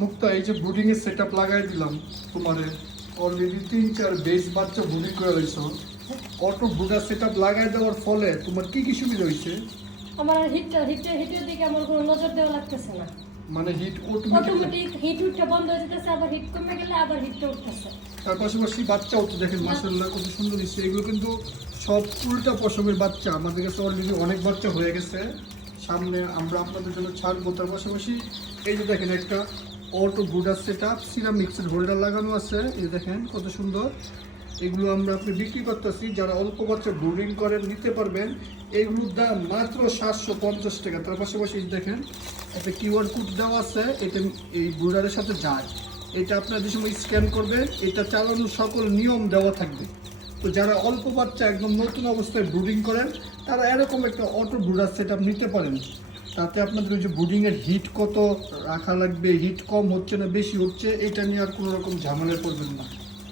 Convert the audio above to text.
মুক্তা এই যে ব্রুডিং এর সেটআপ লাগাই দিলাম তোমারে অলরেডি 3-4 বেশ বাচ্চা ব্রুডিং করে রইছো। অটো ব্রুডার সেটআপ লাগাই দেওয়ার ফলে তোমার কি কি সুবিধা হইছে? আমার হিটের দিকে আমার কোনো নজর দেওয়া লাগতেছে না। মানে হিট অটোমেটিক হিট উঠতে বন্ধ হয়ে যেতেছে, আবার হিট কমে গেলে আবার হিটটা উঠতেছে। তার পাশাপাশি বাচ্চাও তো দেখেন মাশাআল্লাহ কত সুন্দর হয়েছে। এগুলো কিন্তু সব উল্টা পশমের বাচ্চা, আমাদের কাছে অলরেডি অনেক বাচ্চা হয়ে গেছে। সামনে আমরা আপনাদের জন্য ছাড়বো। তার পাশাপাশি এই যে দেখেন একটা অটো ব্রুডার সেটআপ সিরামিক্সের হোল্ডার লাগানো আছে, এই দেখেন কত সুন্দর। এগুলো আমরা আপনি বিক্রি করতেছি, যারা অল্প বাচ্চা ব্রুডিং করেন নিতে পারবেন। এগুলোর দাম মাত্র 750 টাকা। তার পাশাপাশি দেখেন একটা কিউআর কোড দেওয়া আছে, এটা এই ব্রুডারের সাথে যায়। এটা আপনার যে সময় স্ক্যান করবেন, এটা চালানোর সকল নিয়ম দেওয়া থাকবে। তো যারা অল্প বাচ্চা একদম নতুন অবস্থায় ব্রুডিং করেন, তারা এরকম একটা অটো ব্রুডার সেটআপ নিতে পারেন। তাতে আপনাদের ওই যে ব্রুডিংয়ের হিট কত রাখা লাগবে, হিট কম হচ্ছে না বেশি হচ্ছে, এটা নিয়ে আর কোনো রকম ঝামেলায় পড়বেন না।